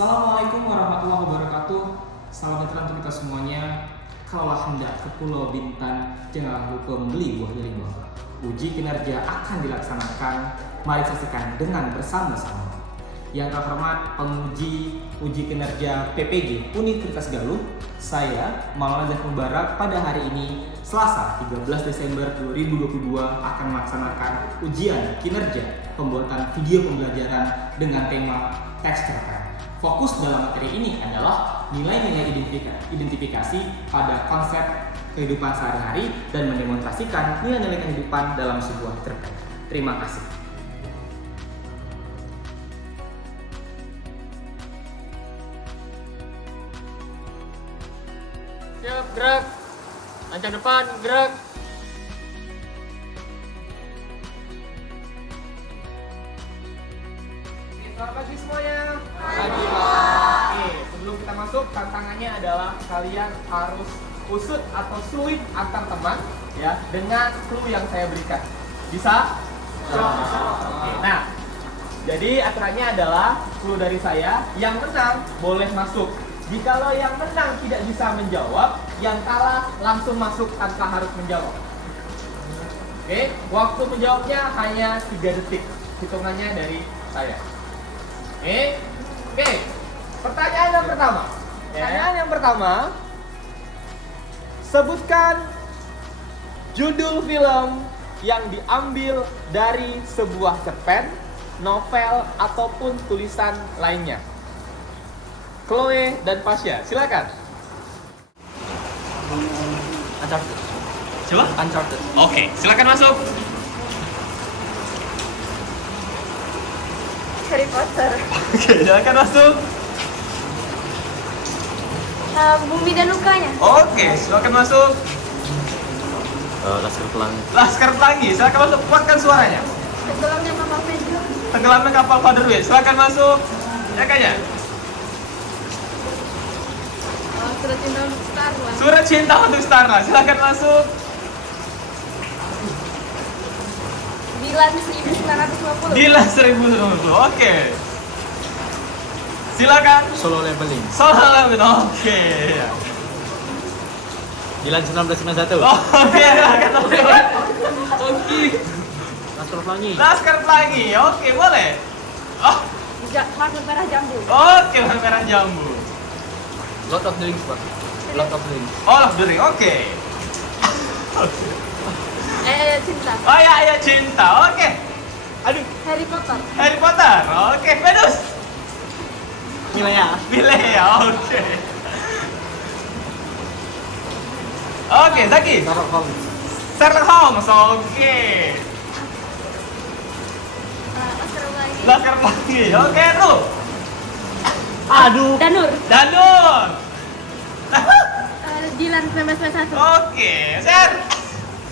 Assalamualaikum warahmatullahi wabarakatuh. Salam sejahtera untuk kita semuanya. Kalaulah hendak ke Pulau Bintan, janganlah lupa membeli buah dari buah. Uji kinerja akan dilaksanakan. Mari saksikan dengan bersama-sama. Yang terhormat penguji uji kinerja PPG Universitas Galuh, saya Maulana Zafar Mubarak pada hari ini Selasa 13 Desember 2022 akan melaksanakan ujian kinerja pembuatan video pembelajaran dengan tema teks cerpen. Fokus dalam materi ini adalah nilai-nilai identifikasi pada konsep kehidupan sehari-hari dan mendemonstrasikan nilai-nilai kehidupan dalam sebuah cerpen. Terima kasih. Siap, gerak. Lancar depan, gerak. Selamat pagi semuanya. Pagi, Pak. Oke, sebelum kita masuk, tantangannya adalah kalian harus usut atau sulit antar teman ya dengan clue yang saya berikan. Bisa? Oke, nah, jadi aturannya adalah clue dari saya, yang menang boleh masuk. Jikalau yang menang tidak bisa menjawab, yang kalah langsung masuk tanpa harus menjawab. Oke, waktu menjawabnya hanya 3 detik. Hitungannya dari saya. Oke. Pertanyaan yang pertama. Pertanyaan yang pertama. Sebutkan judul film yang diambil dari sebuah cerpen, novel ataupun tulisan lainnya. Chloe dan Pasha, silakan. Uncharted. Coba? Uncharted. Oke, silakan masuk. Harry Potter. Oke, silakan masuk. Bumi dan Lukanya. Oke, silakan masuk. Laskar Pelangi. Laskar Pelangi, silakan masuk. Kuatkan suaranya. Tenggelamnya Kapal Federer. Tenggelamnya kapal Federer, silakan masuk. Ya kayaknya. Surat Cinta untuk Starla. Surat Cinta untuk Starla, silakan masuk. Dilan 1950. Dilan 1020. Oke. Silakan. Solo Leveling. Salam. Oke. Dilan 1991. Oke, silakan masuk. Oke. Laskar Pelangi. Laskar Pelangi. Oke, boleh. Oh, Warna merah jambu. oke, warna merah jambu. Lord of the Rings, Pak. Lord of the Rings. Oh, Love the Ring. Oke. Cinta. Oh ya, ayat cinta. Oke. Aduh, Harry Potter. Harry Potter. Oke, Venus. Nilainya. Pilih ya. Oke. Oke, Zaki. Sherlock Holmes. Sherlock Holmes. Oke. Laskar Pelangi. Laskar Pelangi. Oke, Ru. Aduh. Danur. Danur. Dilan 1991. Oke, Ser.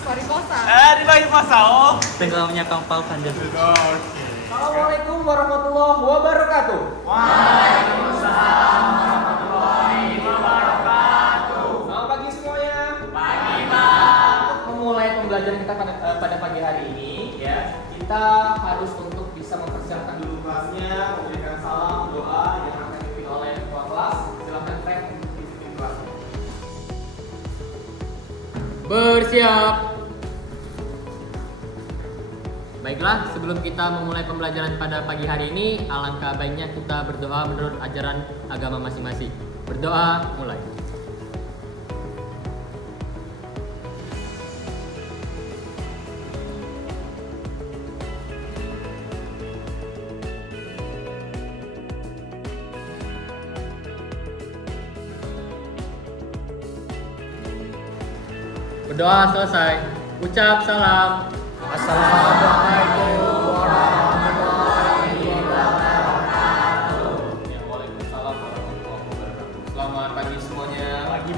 Harry Potter. Dibagi pasal. Tenggelamnya kapal Federer. Oke. Assalamualaikum warahmatullahi wabarakatuh. Waalaikumsalam warahmatullahi wabarakatuh. Selamat pagi semuanya. Pagi, Pak. Untuk memulai pembelajaran kita pada pagi hari ini, ya, kita harus untuk bisa mempersiapkan dulu kelasnya, memberikan salam, doa yang akan dipimpin oleh ketua kelas. Silakan Fred dipimpin kelasnya. Bersiap. Baiklah, sebelum kita memulai pembelajaran pada pagi hari ini, alangkah baiknya kita berdoa menurut ajaran agama masing-masing. Berdoa, mulai. Berdoa selesai. Ucap salam. Assalamualaikum warahmatullahi wabarakatuh. Waalaikumsalam warahmatullahi wabarakatuh. Selamat pagi semuanya. Pagi.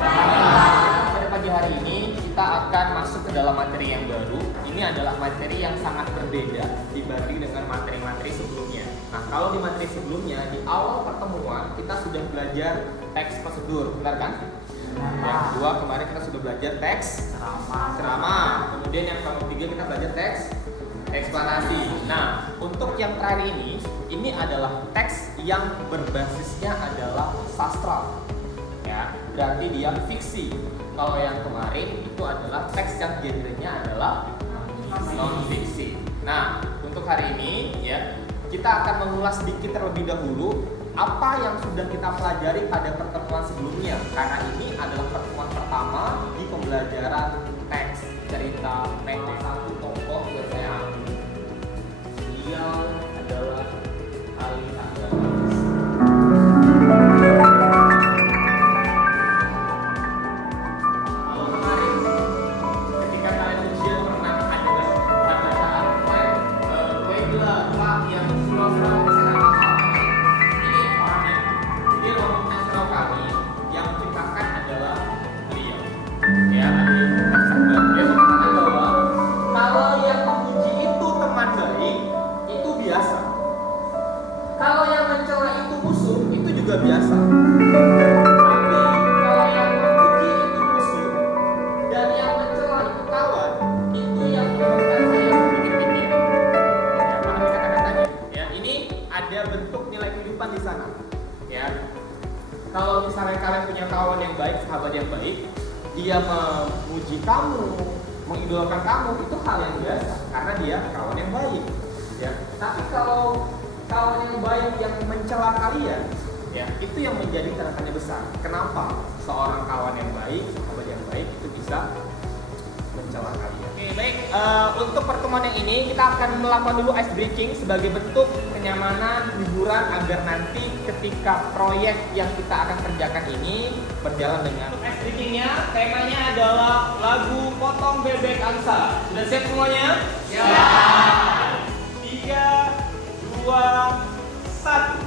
Pada pagi hari ini kita akan masuk ke dalam materi yang baru. Ini adalah materi yang sangat berbeda dibanding dengan materi-materi sebelumnya. Nah, kalau di materi sebelumnya di awal pertemuan kita sudah belajar teks prosedur, benar kan? Yang kedua kemarin kita sudah belajar teks ceramah. Kemudian yang ketiga kita belajar teks eksplanasi. Nah, untuk yang terakhir ini ini adalah teks yang berbasisnya adalah sastra. Ya, berarti dia fiksi. Kalau yang kemarin itu adalah teks yang genrenya adalah non fiksi. Nah, untuk hari ini ya, kita akan mengulas sedikit terlebih dahulu apa yang sudah kita pelajari pada pertemuan sebelumnya. Karena ini adalah pertemuan pertama di pembelajaran teks cerita pendek. Satu tokoh yang saya ambil, beliau adalah Ali Akbar. Biasa. Tapi kalau yang memuji itu musuh dan yang mencela itu kawan, itu yang membuat saya berpikir-pikir. Ya, pahami kata-katanya. Ya, ini ada bentuk nilai kehidupan di sana. Ya, kalau misalnya kalian punya kawan yang baik, sahabat yang baik, dia memuji kamu, mengidolakan kamu, itu hal yang biasa karena dia kawan yang baik. Ya, tapi kalau kawan yang baik yang mencela kalian, ya, itu yang menjadi tanda tanya besar. Kenapa seorang kawan yang baik, sahabat yang baik itu bisa mencela kalian? Oke, baik. Untuk pertemuan yang ini kita akan melakukan dulu ice breaking sebagai bentuk kenyamanan, hiburan agar nanti ketika proyek yang kita akan kerjakan ini berjalan dengan. Untuk ice breakingnya, temanya adalah lagu Potong Bebek Angsa. Sudah siap semuanya? Siap. 3, 2, 1.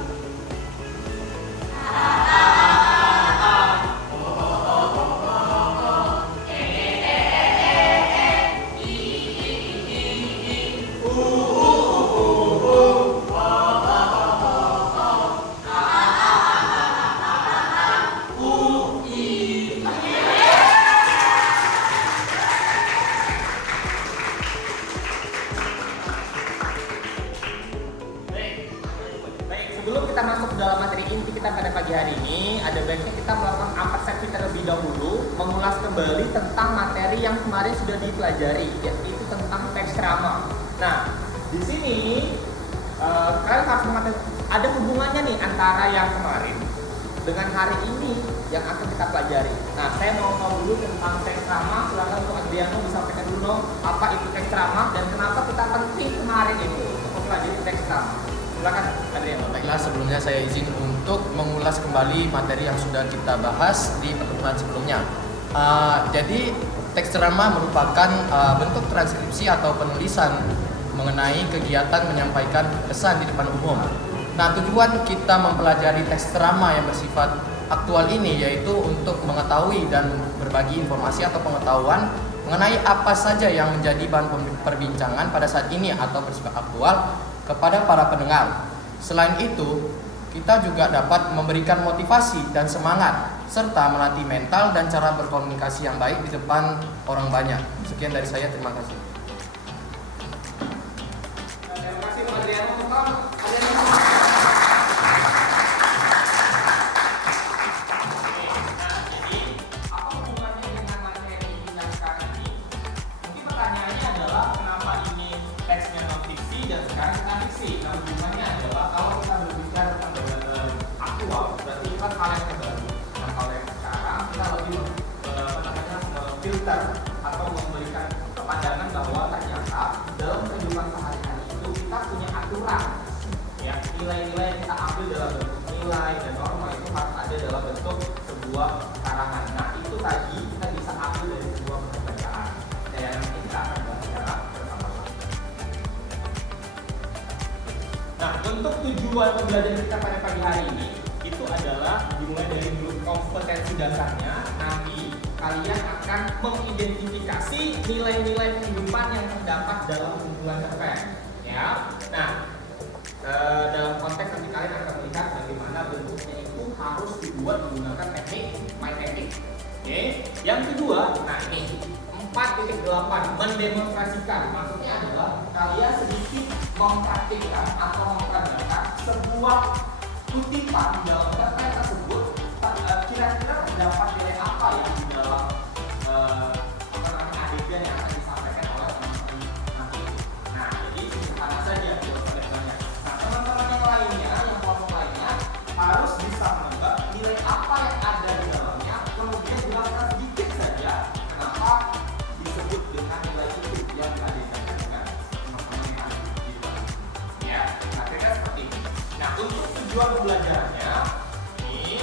Sebelum kita masuk ke dalam materi inti kita pada pagi hari ini, ada baiknya kita melakukan persepsi terlebih dahulu, mengulas kembali tentang materi yang kemarin sudah dipelajari, yaitu tentang teks ceramah. Nah, di sini kalian harus mengetahui ada hubungannya nih antara yang kemarin dengan hari ini yang akan kita pelajari. Nah, saya mau tahu dulu tentang teks ceramah. Silakan untuk Adriano disampaikan dulu dong, apa itu teks ceramah dan kenapa kita penting kemarin itu untuk mempelajari teks ceramah. Silakan Adriano. Baiklah, sebelumnya saya izin untuk mengulas kembali materi yang sudah kita bahas di pertemuan sebelumnya. Jadi teks ceramah merupakan bentuk transkripsi atau penulisan mengenai kegiatan menyampaikan pesan di depan umum. Nah, tujuan kita mempelajari teks ceramah yang bersifat aktual ini yaitu untuk mengetahui dan berbagi informasi atau pengetahuan mengenai apa saja yang menjadi bahan perbincangan pada saat ini atau bersifat aktual kepada para pendengar. Selain itu, kita juga dapat memberikan motivasi dan semangat serta melatih mental dan cara berkomunikasi yang baik di depan orang banyak. Sekian dari saya, terima kasih. Terima kasih Pak Adriano. Filter atau memberikan pandangan bahwa ternyata dalam kehidupan sehari-hari itu kita punya aturan, ya, nilai-nilai yang kita ambil dalam bentuk nilai dan norma itu harus ada dalam bentuk sebuah karangan. Nah, itu tadi kita bisa ambil dari sebuah pembacaan dan nanti kita akan bahas secara bersama-sama. Nah, untuk tujuan pembelajaran kita pada pagi hari ini itu adalah dimulai dari grup kompetensi dasarnya. Nanti kalian akan mengidentifikasi nilai-nilai kehidupan yang terdapat dalam hubungan cerpen, ya. Nah, dalam konteks nanti kalian akan melihat bagaimana bentuknya itu harus dibuat menggunakan teknik my technique. Oke. Yang kedua, nah ini 4 4.8 mendemonstrasikan. Maksudnya adalah kalian sedikit mempraktikkan atau memperagakan sebuah kutipan di dalam cerpen tersebut. Kira-kira terdapat nilai apa yang di dalam adegan yang akan disampaikan oleh teman-teman nanti. Nah, jadi sederhana saja, tidak usah banyak. Nah, teman-teman yang lainnya, yang kelompok lainnya harus bisa menebak nilai apa yang ada di dalamnya, kemudian jelaskan sedikit saja kenapa disebut dengan nilai itu yang diadegankan dengan teman-teman yang ada di dalam. Ya, nah kira-kira seperti ini. Nah, untuk tujuan pembelajarannya, ini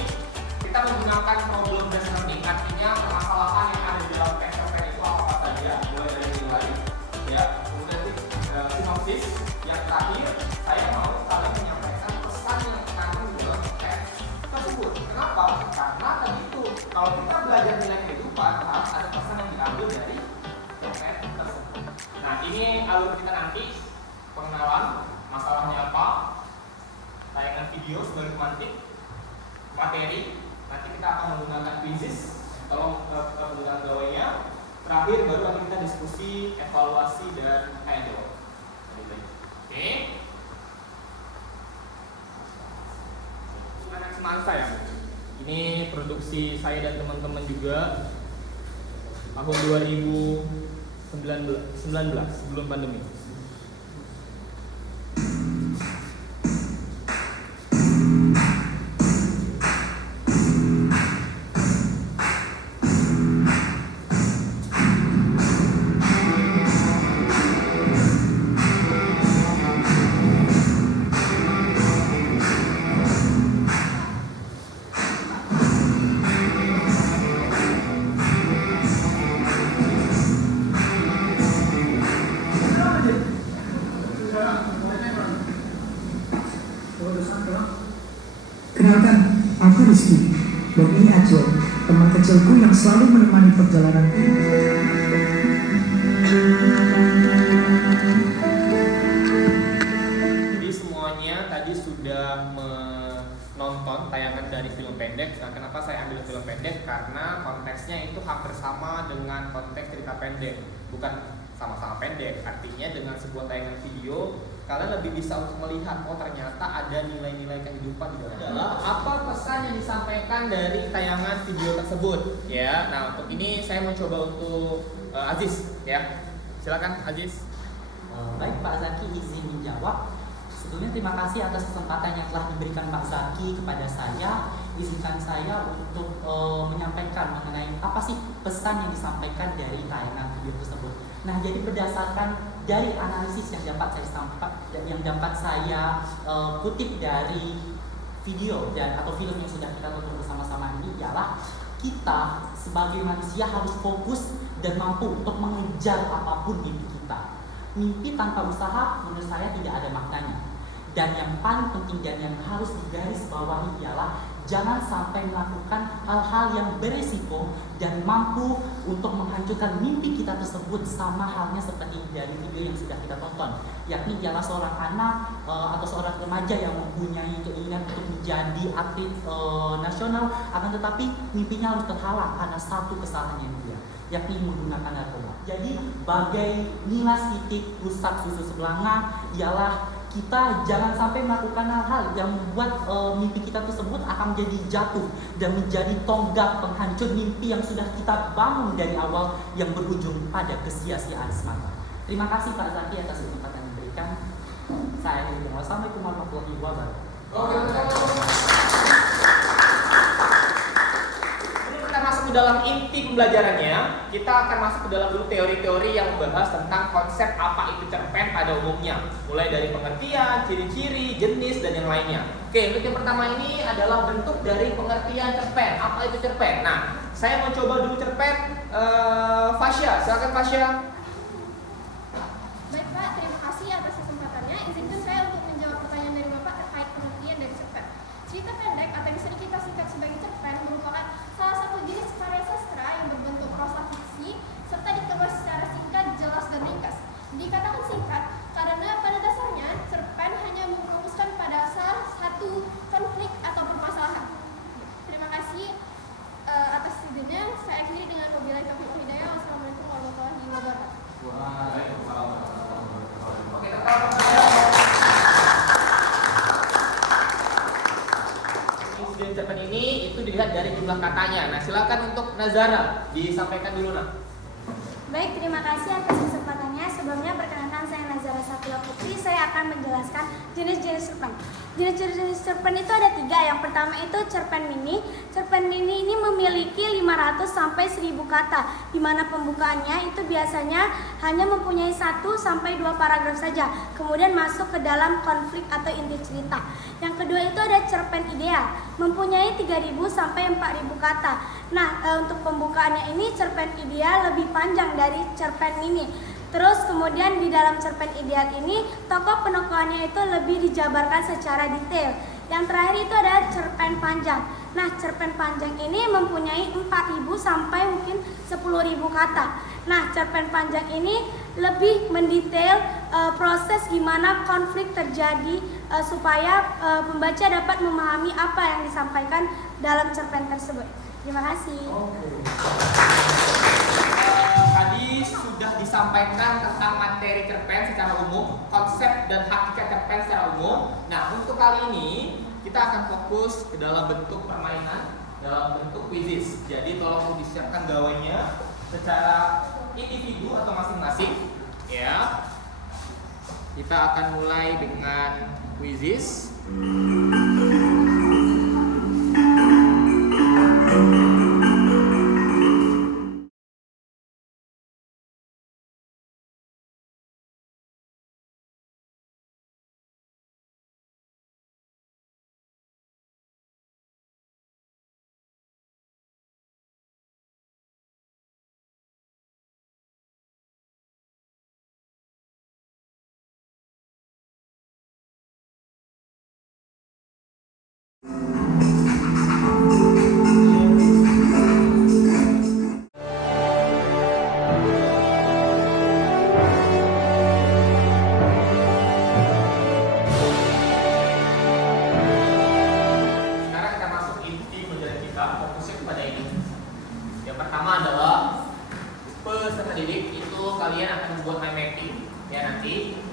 kita menggunakan problem based learning, artinya permasalahan yang ada di dalam teks cerpen itu apa saja, mulai dari nilai, ya, kemudian sinopsis, yang terakhir saya mau kalian menyampaikan pesan yang terkandung di dalam teks tersebut. Kenapa? Karena tadi itu kalau kita belajar nilai kehidupan harus ada pesan yang diambil dari cerpen tersebut. Nah, ini alur kita nanti, pengenalan masalahnya apa, tayangan video sebagai pemantik, materi, nanti kita akan menggunakan quizzes, tolong penggunaan gawainya. Terakhir baru nanti kita diskusi, evaluasi dan tanya jawab. Oke. Anak semansa ya. Ini produksi saya dan teman-teman juga tahun 2019 sebelum pandemi. Kenalkan, aku Rizky, dan ini Ajwa, teman kecilku yang selalu menemani perjalananku. Jadi semuanya tadi sudah menonton tayangan dari film pendek. Nah, kenapa saya ambil film pendek? Karena konteksnya itu hampir sama dengan konteks cerita pendek, bukan sama-sama pendek. Artinya dengan sebuah tayangan video kalian lebih bisa untuk melihat, oh ternyata ada nilai-nilai kehidupan di dalamnya. Apa pesan yang disampaikan dari tayangan video tersebut? Ya, nah untuk ini saya mencoba untuk Aziz, ya. Silakan Aziz. Baik Pak Zaki, izin menjawab. Sebelumnya terima kasih atas kesempatan yang telah diberikan Pak Zaki kepada saya. Izinkan saya untuk menyampaikan mengenai apa sih pesan yang disampaikan dari tayangan video tersebut. Nah, jadi berdasarkan dari analisis yang dapat saya kutip dari video atau film yang sudah kita tonton bersama-sama ini ialah kita sebagai manusia harus fokus dan mampu untuk mengejar apapun mimpi kita. Mimpi tanpa usaha menurut saya tidak ada maknanya. Dan yang paling penting dan yang harus digarisbawahi ialah jangan sampai melakukan hal-hal yang beresiko dan mampu untuk menghancurkan mimpi kita tersebut, sama halnya seperti dari video yang sudah kita tonton, yakni ialah seorang anak atau seorang remaja yang mempunyai keinginan untuk menjadi atlet nasional, akan tetapi mimpinya harus terhalang karena satu kesalahannya dia, yakni menggunakan narkoba. Jadi bagai nilas titik rusak susu sebelanga ialah kita jangan sampai melakukan hal-hal yang membuat mimpi kita tersebut akan menjadi jatuh dan menjadi tonggak penghancur mimpi yang sudah kita bangun dari awal yang berujung pada kesia-siaan semata. Terima kasih Pak Zaki atas kesempatan yang diberikan. Saya Hidayat. Wassalamualaikum warahmatullahi wabarakatuh. Dalam inti pembelajarannya, kita akan masuk ke dalam dulu teori-teori yang membahas tentang konsep apa itu cerpen pada umumnya, mulai dari pengertian, ciri-ciri, jenis, dan yang lainnya. Oke, untuk yang pertama ini adalah bentuk dari pengertian cerpen. Apa itu cerpen? Nah, saya mau coba dulu cerpen. Fasya, silakan Fasya. Baik Pak, terima kasih atas kesempatannya. Izinkan saya untuk menjawab pertanyaan dari Bapak terkait pengertian dari cerpen. Cerita pendek atau bisa kita singkat sebagai cerpen merupakan salah satu jenis karya sastra yang berbentuk prosa fiksi serta dikemas secara singkat, jelas, dan ringkas. Dikatakan singkat karena pada dasarnya cerpen hanya merumuskan pada salah satu konflik atau permasalahan. Terima kasih atas izinnya. Saya akhiri dengan wabillahi taufiq wal hidayah. Wassalamualaikum warahmatullahi jumlah katanya. Nah, silakan untuk Nazara disampaikan dulu, Nak. Baik, terima kasih atas kesempatannya. Sebelumnya perkenalkan, saya Nazara Sapila Putri. Saya akan menjelaskan jenis-jenis cerpen. Jenis-jenis cerpen itu ada 3. Yang pertama itu cerpen mini. Cerpen mini ini memiliki 500 sampai 1000 kata, di mana pembukaannya itu biasanya hanya mempunyai 1 sampai 2 paragraf saja. Kemudian masuk ke dalam konflik atau inti cerita. Yang kedua itu ada cerpen ideal, mempunyai 3000 sampai 4000 kata. Nah, untuk pembukaannya ini cerpen ideal lebih panjang dari cerpen mini. Terus kemudian di dalam cerpen ideal ini tokoh-penokohannya itu lebih dijabarkan secara detail. Yang terakhir itu ada cerpen panjang. Nah, cerpen panjang ini mempunyai 4000 sampai mungkin 10.000 kata. Nah, cerpen panjang ini lebih mendetail proses gimana konflik terjadi supaya pembaca dapat memahami apa yang disampaikan dalam cerpen tersebut. Terima kasih. Tadi sudah disampaikan tentang materi cerpen secara umum, konsep dan hakikat cerpen secara umum. Nah, untuk kali ini kita akan fokus ke dalam bentuk permainan, dalam bentuk quizzes. Jadi tolong disiapkan gawainya secara individu atau masing-masing. Ya, kita akan mulai dengan quizzes.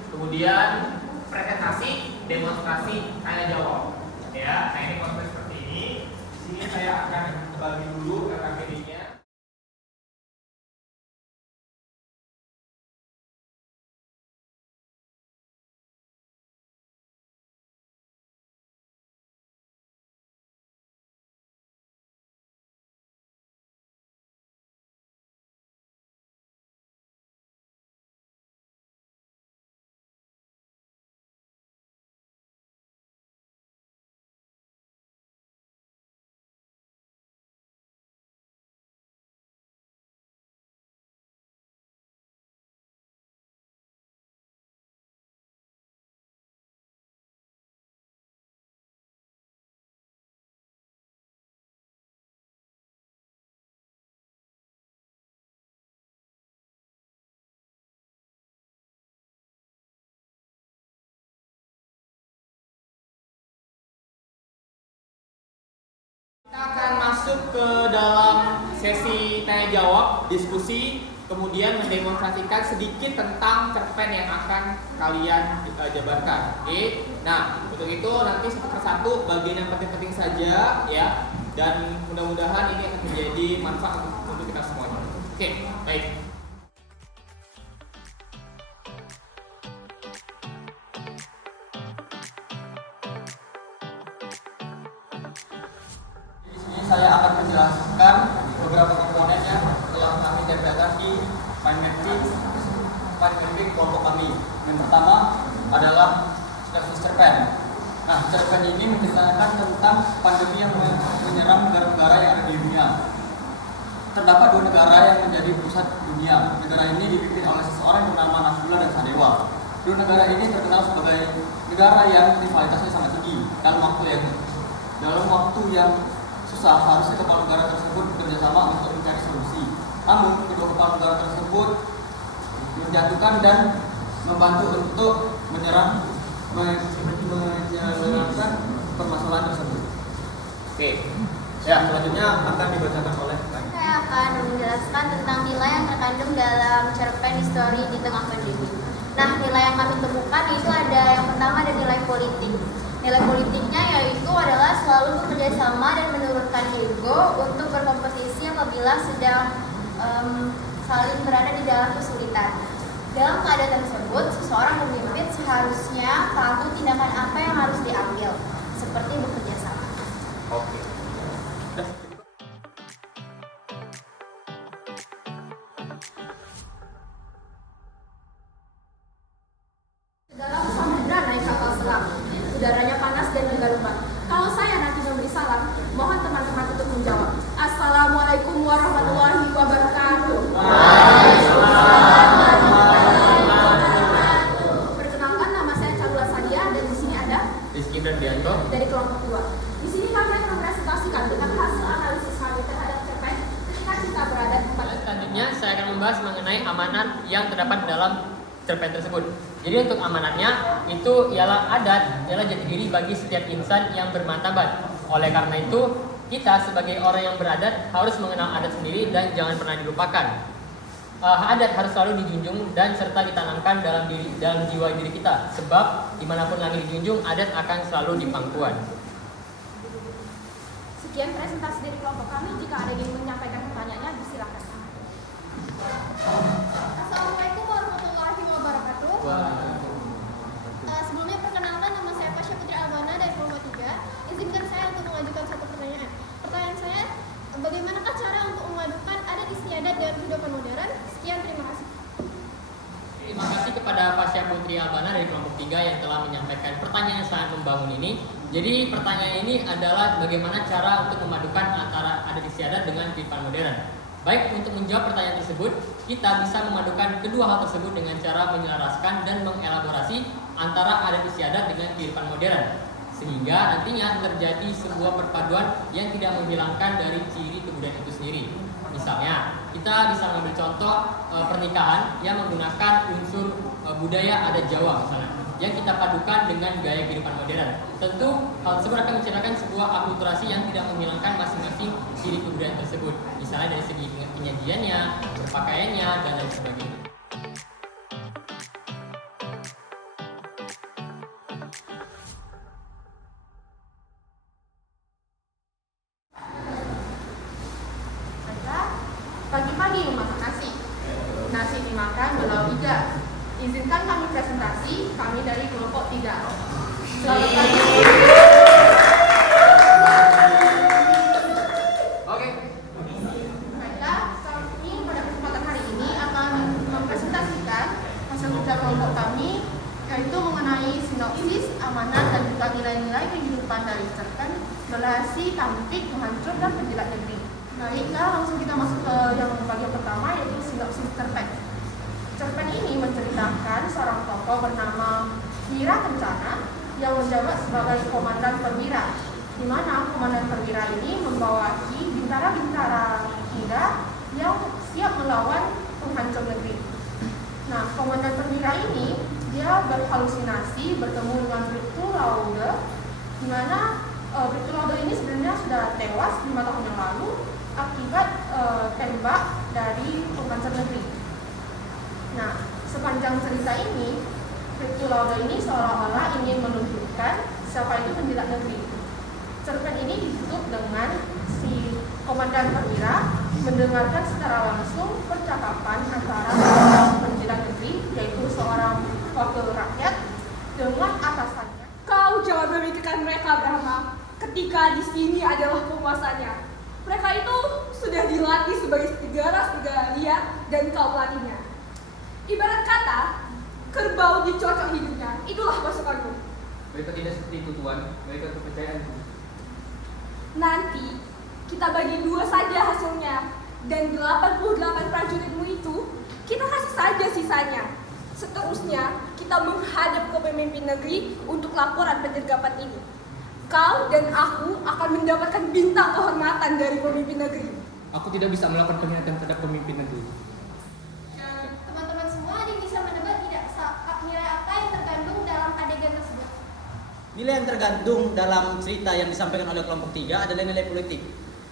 Kemudian presentasi, demonstrasi, tanya jawab. Ya, nah ini konsep seperti ini. Di sini saya akan bagi dulu KKPD-nya. Kita akan masuk ke dalam sesi tanya jawab, diskusi, kemudian mendemonstrasikan sedikit tentang cerpen yang akan kalian jabarkan. Oke. Nah, untuk itu nanti satu persatu bagian yang penting-penting saja ya, dan mudah-mudahan ini akan menjadi manfaat untuk kita semuanya. Oke, baik. Saya akan menjelaskan beberapa komponen yang telah kami tempelkan di mind mapping kelompok kami. Yang pertama adalah kasus cerpen. Nah, cerpen ini menceritakan tentang pandemi yang menyerang negara-negara yang ada di dunia. Terdapat 2 negara yang menjadi pusat dunia. Negara ini dipimpin oleh seseorang yang bernama Nasrullah dan Sadewa. 2 negara ini terkenal sebagai negara yang rivalitasnya sangat tinggi. Dalam waktu yang susah, harusnya kepala negara tersebut bekerjasama untuk mencari solusi. Namun, kedua kepala negara tersebut menjatuhkan dan membantu untuk menyelesaikan permasalahan tersebut. Oke. Ya, selanjutnya akan dibacakan oleh Saya akan menjelaskan tentang nilai yang terkandung dalam cerpen Histori di Tengah Pandemi. Nah, nilai yang kami temukan itu ada yang pertama ada nilai politik. Nilai politiknya yaitu adalah selalu bekerja sama dan menurunkan ego untuk berkompetisi apabila sedang saling berada di dalam kesulitan. Dalam keadaan tersebut, seseorang pemimpin seharusnya tahu tindakan apa yang harus diambil, seperti bekerja sama. Oke. Dalam samudra naik kapal selam, udaranya panas dan juga lembab. Kalau saya nanti memberi salam, mohon teman-teman untuk menjawab. Assalamualaikum warahmatullahi wabarakatuh. Perkenalkan, nama saya Calula Sadia dan di sini ada Rizky Ferdianto. dari kelompok 2. Di sini kami akan mempresentasikan dengan hasil analisis kami terhadap cerpen ketika kita berada di tempat. Selanjutnya saya akan membahas mengenai amanat yang terdapat dalam cerpen tersebut. Jadi untuk amanatnya itu ialah adat adalah jati diri bagi setiap insan yang bermartabat. Oleh karena itu kita sebagai orang yang beradat harus mengenal adat sendiri dan jangan pernah dilupakan. Adat harus selalu dijunjung dan serta ditanamkan dalam jiwa diri kita. Sebab dimanapun lagi dijunjung, adat akan selalu di pangkuan. Sekian presentasi dari kelompok kami. Jika ada yang ingin menyampaikan pertanyaannya, silakan. Assalamualaikum warahmatullahi wabarakatuh. Sebelumnya perkenalkan, nama saya Pasha Putri Albana dari kelompok 3. Izinkan saya untuk mengajukan satu pertanyaan. Pertanyaan saya, bagaimanakah cara untuk memadukan adat istiadat dengan kehidupan modern? Sekian, terima kasih. Terima kasih kepada Pasha Putri Albana dari kelompok 3 yang telah menyampaikan pertanyaan yang sangat membangun ini. Jadi pertanyaan ini adalah bagaimana cara untuk memadukan antara adat istiadat dengan kehidupan modern. Baik, untuk menjawab pertanyaan tersebut, kita bisa memadukan kedua hal tersebut dengan cara menyelaraskan dan mengelaborasi antara adat istiadat dengan kehidupan modern, sehingga nantinya terjadi sebuah perpaduan yang tidak menghilangkan dari ciri kebudayaan itu sendiri. Misalnya, kita bisa mengambil contoh pernikahan yang menggunakan unsur budaya adat Jawa misalnya, yang kita padukan dengan gaya kehidupan modern. Tentu hal tersebut akan menciptakan sebuah akulturasi yang tidak menghilangkan masing-masing ciri kebudayaan tersebut, misalnya dari segi penyajiannya, berpakaiannya, dan lain sebagainya. Pagi-pagi memasak nasi. Nasi dimakan belau iga. Izinkan kami presentasi, kami dari kelompok 3. Selamat pagi. Oke. Baiklah, kami pada kesempatan hari ini akan mempresentasikan hasil kerja kelompok kami, yaitu mengenai sinopsis, amanat, dan juga nilai-nilai kehidupan dari cerpen Berhasil Tampik Menghancur dan Penjilat Negeri. Baiklah, langsung kita masuk ke yang bagian pertama, yaitu sinopsis cerpen. Cerpen ini menceritakan seorang tokoh bernama Wira Kencana yang menjabat sebagai komandan perwira, di mana komandan perwira ini membawahi bintara-bintara Wira yang siap melawan penghancur negeri. Nah, komandan perwira ini dia berhalusinasi bertemu dengan Bribtu Laude, di mana Bribtu Laude ini sebenarnya sudah tewas 5 tahun yang lalu akibat tembak dari penghancur negeri. Nah, sepanjang cerita ini, Bribtu Laude ini seolah-olah ingin menunjukkan siapa itu penjilat negeri. Cerpen ini ditutup dengan si komandan perwira mendengarkan secara langsung percakapan antara penjilat negeri, yaitu seorang wakil rakyat, dengan atasannya. Kau jangan memikirkan mereka, Brahma, ketika di sini adalah penguasanya. Mereka itu sudah dilatih sebagai serigala liar dan kau pelatihnya. Ibarat kata, kerbau dicocok hidupnya, itulah pasukanmu. Mereka tidak seperti itu, Tuan. Mereka kepercayaanku. Nanti kita bagi 2 saja hasilnya, dan 88 prajuritmu itu kita kasih saja sisanya. Seterusnya kita menghadap ke pemimpin negeri untuk laporan penyergapan ini. Kau dan aku akan mendapatkan bintang kehormatan dari pemimpin negeri. Aku tidak bisa melakukan pengkhianatan terhadap pemimpin negeri. Teman-teman semua, ada yang bisa menebak tidak nilai apa yang terkandung dalam adegan tersebut? Nilai yang tergantung dalam cerita yang disampaikan oleh kelompok 3 adalah nilai politik.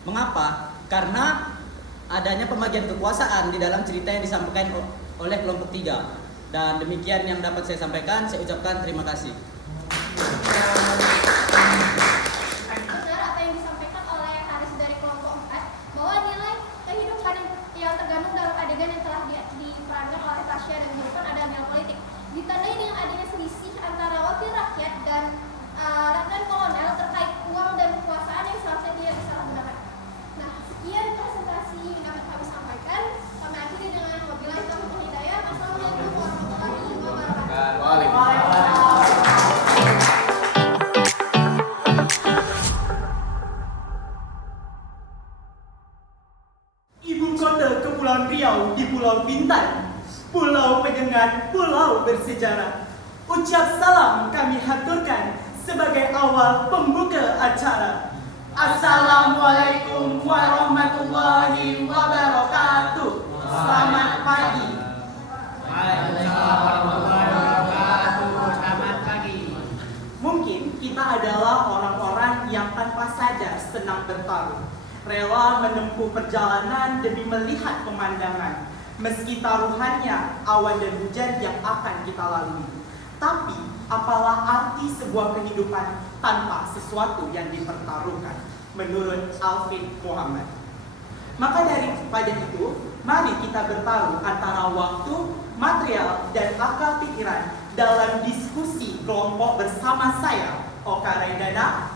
Mengapa? Karena adanya pembagian kekuasaan di dalam cerita yang disampaikan oleh kelompok 3. Dan demikian yang dapat saya sampaikan. Saya ucapkan terima kasih. Kota Kepulauan Riau di Pulau Bintan, pulau penyengat, pulau bersejarah. Ucap salam kami haturkan sebagai awal pembuka acara. Assalamualaikum warahmatullahi wabarakatuh. Selamat pagi. Waalaikumsalam warahmatullahi wabarakatuh. Selamat pagi. Mungkin kita adalah orang-orang yang tanpa sadar senang bertarung, rela menempuh perjalanan demi melihat pemandangan, meski taruhannya awan dan hujan yang akan kita lalui. Tapi, apalah arti sebuah kehidupan tanpa sesuatu yang dipertaruhkan, menurut Alvin Muhammad. Maka daripada itu, mari kita bertaruh antara waktu, material, dan akal pikiran dalam diskusi kelompok bersama saya, Oka Raidana,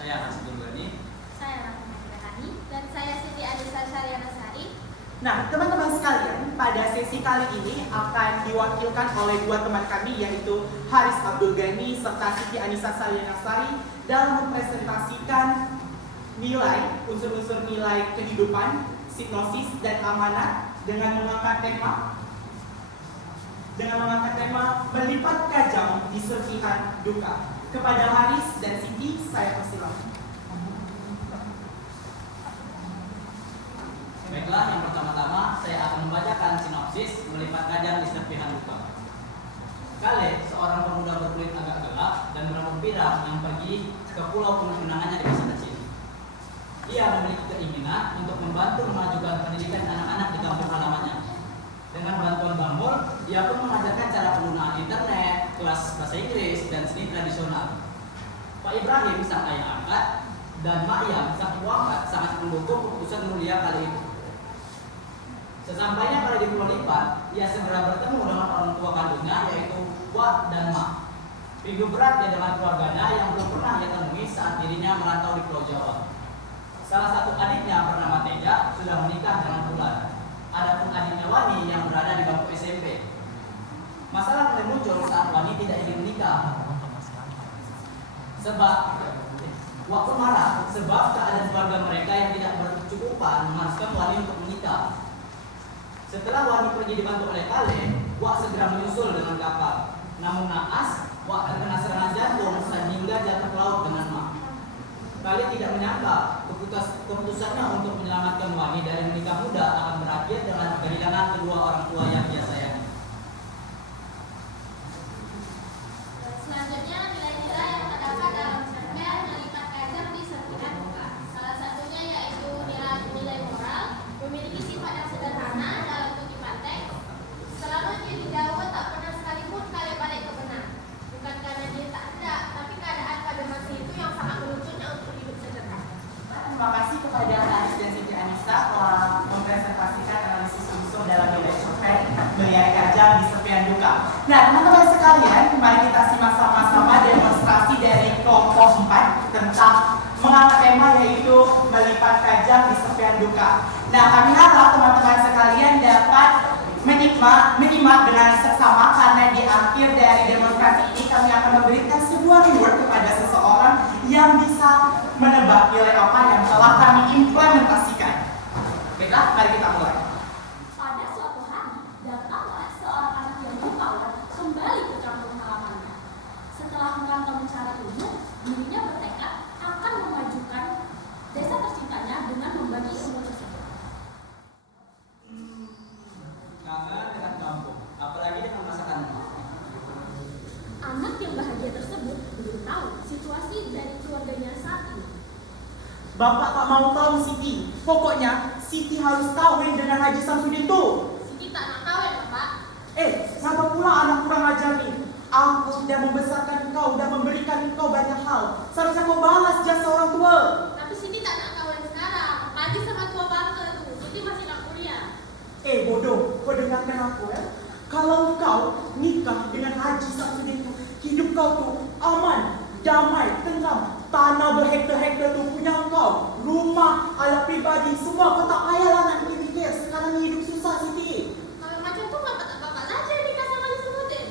Saya Hasbul Gani. Saya Rahma Hani dan saya Siti Anissa Syariana Sari. Nah, teman-teman sekalian, pada sesi kali ini akan diwakilkan oleh dua teman kami, yaitu Haris Abdul Ghani serta Siti Anissa Syariana Sari dalam mempresentasikan nilai, unsur-unsur nilai kehidupan, hipnosis, dan amanat dengan mengangkat tema melipat kajang di serpihan duka. Kepada Haris dan Siti, saya persilakan. Baiklah, yang pertama-tama saya akan membacakan sinopsis melipat kajang di serpihan duka. Kale, seorang pemuda berkulit agak gelap dan berambut pirang yang pergi ke pulau kenangannya di masa kecil. Ia memiliki keinginan untuk membantu memajukan pendidikan anak-anak di kampung halamannya. Dengan bantuan Bambol, ia pun mengajarkan cara penggunaan internet, kelas bahasa Inggris, dan seni tradisional. Pak Ibrahim, sang ayah angkat, dan Mak Yam, sang ibu angkat, sangat mendukung keputusan mulia kali itu. Sesampainya pada di Pulau Lipat, ia segera bertemu dengan orang tua kandungnya, yaitu Wak dan Mak. Rindu berat dia dengan keluarganya yang belum pernah ia temui saat dirinya merantau di Pulau Jawa. Salah satu adiknya bernama Teja sudah menikah dengan Bulan. Adapun adiknya Wani yang berada di bangku SMP. Masalah mulai muncul saat Wani tidak ingin menikah. Sebab Wak pun marah sebab keadaan keluarga mereka yang tidak berkecukupan mengharuskan Wani untuk menikah. Setelah Wani pergi dibantu oleh Kale, Wak segera menyusul dengan kapal. Namun naas, Wak terkena serangan jantung sehingga jatuh ke laut dengan Mak. Kale tidak menyangka keputusannya untuk menyelamatkan Wani dari menikah muda akan berakhir dengan kehilangan kedua orang tua yang ia sayangi. Selanjutnya nilai-nilai yang terdapat dalam cerpen melipat kajang di serpihan duka. Salah satunya yaitu nilai moral, memiliki sifat yang sederhana dalam kutipan teks. Selama dia di Jawa tak pernah sekalipun Kale balik ke benar. Bukan karena dia tak hendak, tapi keadaan pada masa itu yang sangat menuntunnya untuk hidup sederhana. Terima kasih kepada Haris dan Siti Anissa telah mempresentasikan analisis unsur dalam nilai cerpen melihat kajang di serpihan duka. Nah, teman-teman sekalian, mari kita simak sama-sama demonstrasi dari kelompok 4 tentang mengangkat tema yaitu melipat kajang di serpihan duka. Nah, kami harap teman-teman sekalian dapat menyimak dengan seksama karena di akhir dari demonstrasi ini kami akan memberikan sebuah reward kepada seseorang yang bisa menebak nilai apa yang telah kami implementasikan. Baiklah, mari kita mulai. Pada suatu hari, datanglah seorang anak yang rupawan kembali ke kampung halamannya. Setelah merantau mencari ilmu, dirinya bertekad akan memajukan desa tercintanya dengan membagi ilmu tersebut. Kangen dengan kampung, apalagi dengan masakan. Anak yang bahagia tersebut belum tahu situasi dari keluarganya saat ini. Bapak tak mau tahu Siti. Pokoknya Siti harus kawin dengan Haji Samsudin tuh. Siti tak nak kawin, Bapak. Kenapa pula anak kurang ajar nih? Aku sudah membesarkan engkau, sudah memberikan engkau banyak hal. Seharusnya kau balas jasa orang tua. Tapi Siti tak nak kawin sekarang. Pagi sama tua bangka tuh. Siti masih nak kuliah. Bodoh, kau dengarkan aku ya. Kalau kau nikah dengan Haji Samsudin tuh, hidup kau tuh aman, damai, tentram. Tanah berhektar-hektar tuh punya engkau. Rumah, alat pribadi, semua kau tak payahlah nak pikir-pikir. Sekarang hidup susah Siti. Kalau macam tu bapak saja nikah sama Haji Samsudin.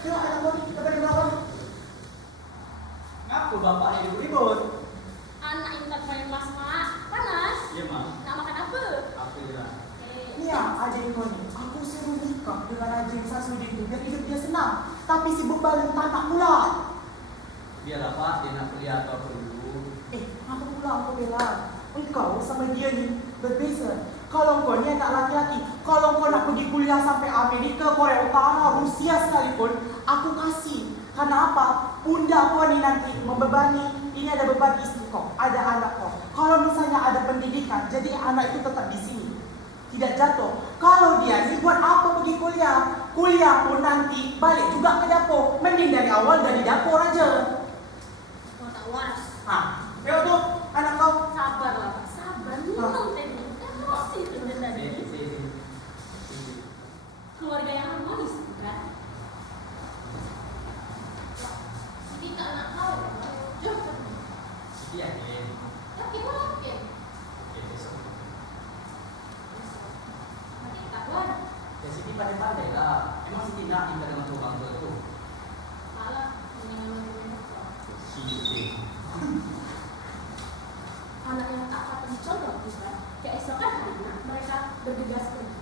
Tengok anak kau ni, kita beri berapa? Ngaku bapaknya ribut-ribut. Anak intan paling kelas, Mak. Panas. Iya, Mak. Nak makan apa? Apa aja kau ni? Aku suruh nikah dengan Raja Samsudin tu biar hidup dia senang. Tapi si beban tak nak pula. Biarlah Pak, dia nak kuliah atau apa dulu. Apa pula kau bela? Engkau sama dia ni berbeza. Kalau kau ni anak laki-laki, kalau kau nak pergi kuliah sampai Amerika, Korea Utara, Rusia sekalipun, aku kasih. Karena apa? Bunda kau ni nanti membebani, ini ada beban istri kau, ada anak kau. Kalau misalnya ada pendidikan, jadi anak itu tetap di sini. Tidak jatuh. Kalau dia ni buat apa pergi kuliah? Kuliah pun nanti balik juga ke dapur. Mending dari awal dari dapur aja. Kau tak waras. Tengok tu, anak kau. Sabarlah, Pak. Sabar. Minum tadi. Emosi tu tadi. Keluarga yang harmonis, bukan? Jadi tak nak tahu. Jom. Jadi yakin. Yakin lah, yakin. Oke, besok. Nanti tak waras. Ya Siti pandai-pandai lah. Emang Siti nak minta dengan orang tua tu? Salah. Ini memang Siti. anak yang tak akan dicontoh, bukan? Keesokan harinya mereka bergegas pergi.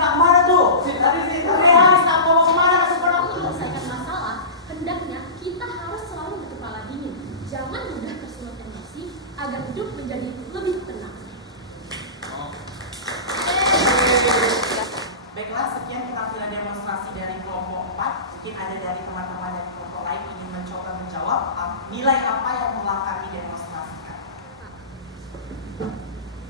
Nak mana tu? Haris nak bawa kemana? Nak sekolah Untuk menyelesaikan masalah, hendaknya kita harus selalu berkepala dingin. Jangan mudah tersulut emosi agar hidup menjadi lebih tenang. Baiklah, sekian penampilan demonstrasi dari kelompok 4. Mungkin ada dari teman-teman dari kelompok lain ingin mencoba menjawab nilai apa yang telah kami demonstrasikan.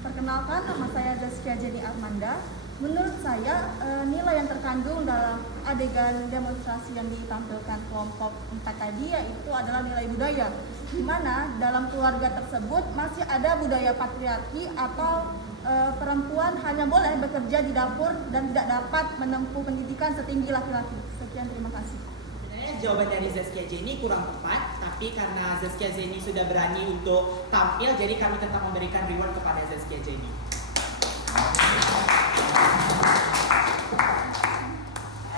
Perkenalkan, nama saya Zaskia Jenny Armanda. Menurut saya, nilai yang terkandung dalam adegan demonstrasi yang ditampilkan kelompok 4 tadi yaitu adalah nilai budaya, di mana dalam keluarga tersebut masih ada budaya patriarki atau perempuan hanya boleh bekerja di dapur dan tidak dapat menempuh pendidikan setinggi laki-laki. Sekian, terima kasih. Sebenarnya jawaban dari Zaskia Jenny kurang tepat, tapi karena Zaskia Jenny sudah berani untuk tampil, jadi kami tetap memberikan reward kepada Zaskia Jenny.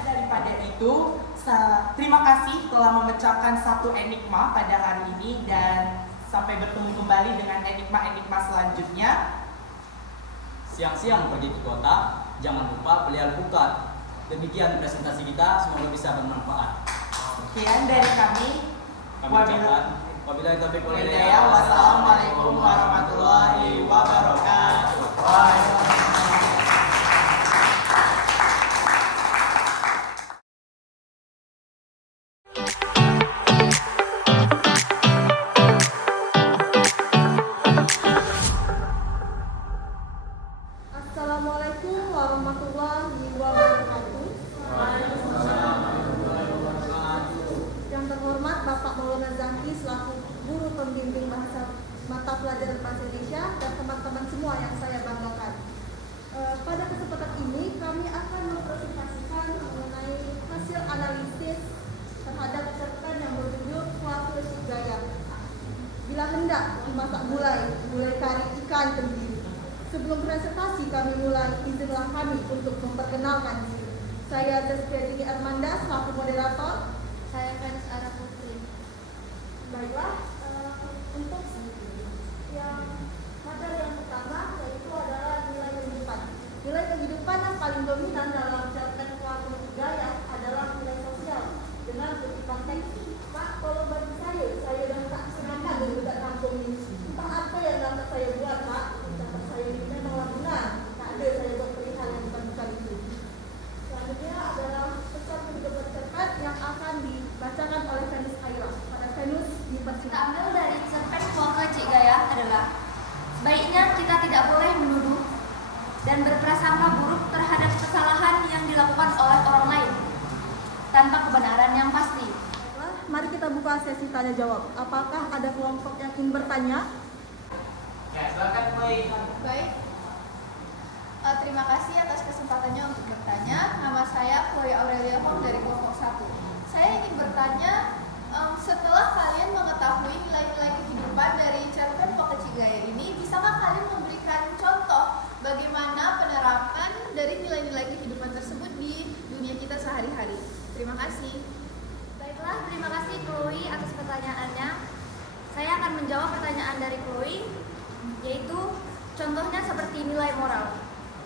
Daripada itu, terima kasih telah memecahkan satu enigma pada hari ini dan sampai bertemu kembali dengan enigma-enigma selanjutnya. Siang-siang pergi ke kota, jangan lupa pelihara bukan. Demikian presentasi kita, semoga bisa bermanfaat. Sekian dari kami. Kami ucapkan wabillahi taufiq wal hidayah. Hidayah. Wassalamualaikum warahmatullahi wabarakatuh. Assalamualaikum warahmatullahi wabarakatuh. Yang terhormat Bapak Maulana Zaki selaku guru pembimbing bahasa mata pelajaran bahasa Indonesia dan teman-teman semua yang saya banggakan. Pada kesempatan ini kami akan mempresentasikan mengenai hasil analisis terhadap cerpen yang berjudul Suatu Gaya. Bila hendak dimasak gulai kari ikan tenggiri. Sebelum presentasi kami mulai, izinlah kami untuk memperkenalkan diri. Saya Zaskia Jenny Armanda selaku moderator. Saya Fans Ara Putri. Baiklah, untuk yang materi yang pertama yaitu adalah nilai kehidupan. Nilai kehidupan yang paling dominan dalam cerpen Suatu Gaya adalah nilai sosial dengan bersifat teks. Pak, kalau bagi saya dan tak sengaja dari budak kampung ini. Entah apa yang dapat saya buat, Pak. Saya ini memanglah benar, tak ada saya buat perihal yang bukan itu. Selanjutnya adalah pesan kehidupan cerpen yang akan dibacakan oleh Venus Aira. Pada Venus Kita ambil dari cerpen Suatu Gaya adalah sebaiknya kita tidak boleh menuduh dan berprasangka buruk terhadap kesalahan yang dilakukan oleh orang lain tanpa kebenaran yang pasti. Mari kita buka sesi tanya jawab. Apakah ada kelompok yang ingin bertanya? Ya, silakan Boy. Baik. Terima kasih atas kesempatannya untuk bertanya. Nama saya Chloe Aurelia Hong dari kelompok 1. Saya ingin bertanya, setelah kalian mengetahui nilai-nilai kehidupan dari cerpen Suatu Gaya ini, bisakah kalian memberikan contoh bagaimana penerapan dari nilai-nilai kehidupan tersebut di dunia kita sehari-hari? Terima kasih. Baiklah, terima kasih Chloe atas pertanyaannya. Saya akan menjawab pertanyaan dari Chloe, yaitu Contohnya seperti nilai moral.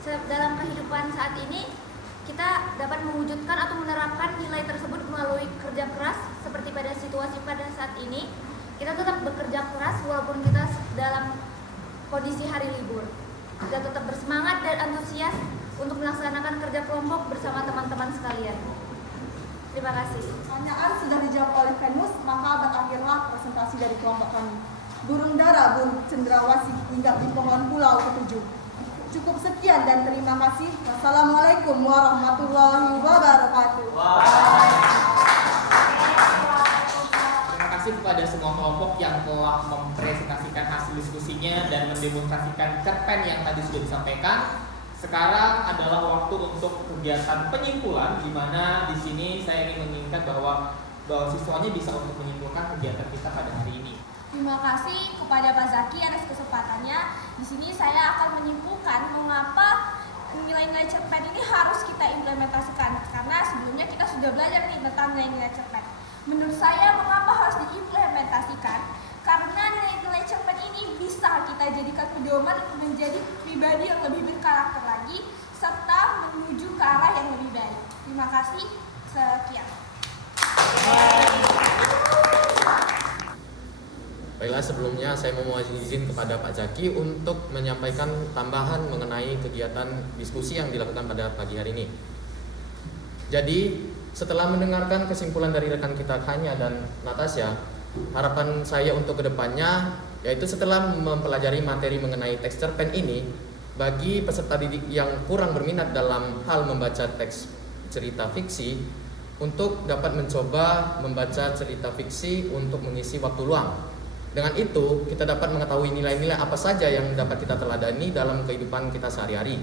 Dalam kehidupan saat ini, kita dapat mewujudkan atau menerapkan nilai tersebut melalui kerja keras. Seperti pada situasi pada saat ini, kita tetap bekerja keras walaupun kita dalam kondisi hari libur. Kita tetap bersemangat dan antusias untuk melaksanakan kerja kelompok bersama teman-teman sekalian. Terima kasih. Pertanyaan sudah dijawab oleh Venus, maka berakhirlah presentasi dari kelompok kami. Burung dara, burung cendrawasih hinggap di pohon pulau ketujuh. Cukup sekian dan terima kasih. Wassalamualaikum warahmatullahi wabarakatuh. Terima kasih kepada semua kelompok yang telah mempresentasikan hasil diskusinya dan mendemonstrasikan cerpen yang tadi sudah disampaikan. Sekarang adalah waktu untuk kegiatan penyimpulan, di mana di sini saya ingin menginginkan bahwa siswanya bisa untuk menyimpulkan kegiatan kita pada hari ini. Terima kasih kepada Pak Zaki atas kesempatannya. Di sini saya akan menyimpulkan mengapa nilai-nilai cerpen ini harus kita implementasikan. Karena sebelumnya kita sudah belajar nih tentang nilai-nilai cerpen. Menurut saya mengapa harus diimplementasikan? Karena nilai-nilai cerpen ini bisa kita jadikan pedoman untuk menjadi pribadi yang lebih berkarakter lagi, serta menuju ke arah yang lebih baik. Terima kasih. Sekian. Baiklah, sebelumnya saya memohon izin kepada Pak Zaki untuk menyampaikan tambahan mengenai kegiatan diskusi yang dilakukan pada pagi hari ini. Jadi, setelah mendengarkan kesimpulan dari rekan kita Kanya dan Natasha, harapan saya untuk kedepannya yaitu setelah mempelajari materi mengenai teks cerpen ini, bagi peserta didik yang kurang berminat dalam hal membaca teks cerita fiksi, untuk dapat mencoba membaca cerita fiksi untuk mengisi waktu luang. Dengan itu, kita dapat mengetahui nilai-nilai apa saja yang dapat kita teladani dalam kehidupan kita sehari-hari.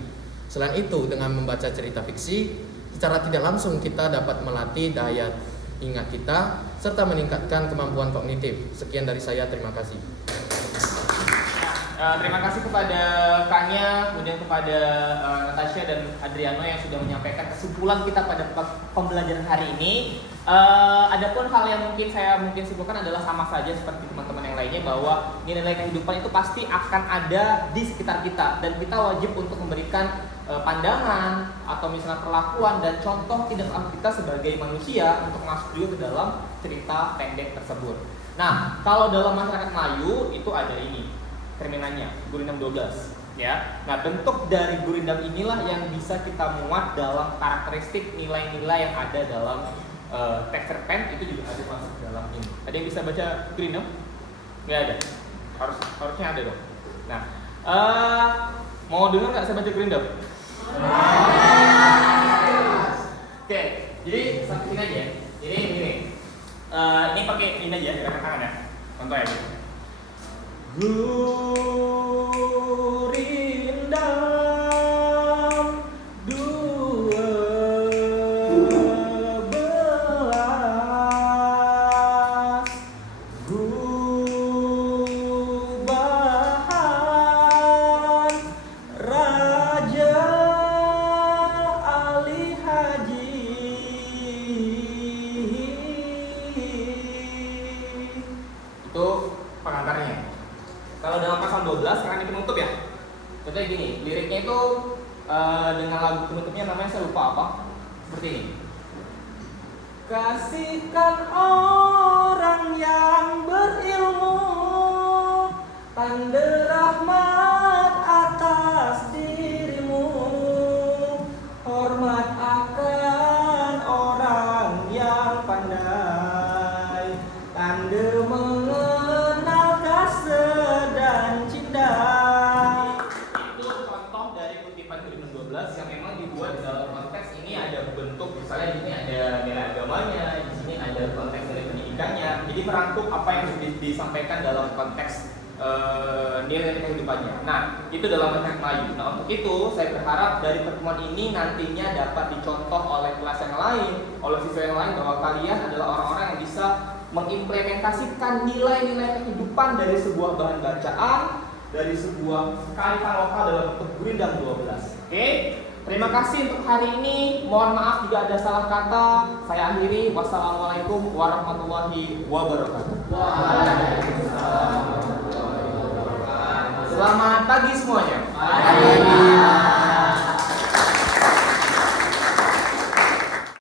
Selain itu, dengan membaca cerita fiksi, secara tidak langsung kita dapat melatih daya ingat kita, serta meningkatkan kemampuan kognitif. Sekian dari saya, terima kasih. Terima kasih kepada Kanya, kemudian kepada Natasha dan Adriano yang sudah menyampaikan kesimpulan kita pada pembelajaran hari ini. Adapun hal yang saya simpulkan adalah sama saja seperti teman-teman yang lainnya, bahwa nilai-nilai kehidupan itu pasti akan ada di sekitar kita dan kita wajib untuk memberikan pandangan atau misalnya perlakuan dan contoh tindakan kita sebagai manusia untuk masuk juga ke dalam cerita pendek tersebut. Nah, kalau dalam masyarakat Melayu itu ada ini cerminannya, Gurindam 12 ya. Nah, bentuk dari Gurindam inilah yang bisa kita muat dalam karakteristik nilai-nilai yang ada dalam teks cerpen, itu juga ada masuk dalam ini. Ada yang bisa baca Gurindam? Nggak ada. Harusnya ada dong. Nah, mau dengar nggak saya baca Gurindam? Oke, jadi sampai sini aja. Jadi ini pakai ini aja, gerakan tangan ya. Contoh ya. Gurindam 12 gubahan Raja Ali Haji. Itu pengantarnya. Kalau dalam pasal 12 karena ini penutup ya. Contohnya gini, liriknya itu dengan lagu penutupnya namanya saya lupa apa. Seperti ini. Kasihkan orang yang berilmu, tanda rahmat atas dirimu, hormat akan orang yang pandai, tanda mengenal kasih dan cinta. Itu contoh dari kutipan Gurindam 12 yang memang dibuat dalam konteks ini ada bentuk, misalnya di sini ada nilai agamanya, di sini ada konteks nilai pendidikannya. Jadi merangkum apa yang sudah disampaikan dalam konteks nilai kehidupannya. Nah, itu dalam konteks Melayu. Nah, untuk itu saya berharap dari pertemuan ini nantinya dapat dicontoh oleh kelas yang lain, oleh siswa yang lain, bahwa kalian adalah orang-orang yang bisa mengimplementasikan nilai-nilai kehidupan dari sebuah bahan bacaan, dari sebuah kearifan lokal dalam bentuk Gurindam 12. Oke? Terima kasih untuk hari ini. Mohon maaf jika ada salah kata. Saya akhiri. Wassalamualaikum warahmatullahi wabarakatuh. Waalaikumsalam warahmatullahi wabarakatuh. Selamat pagi semuanya. Pagi.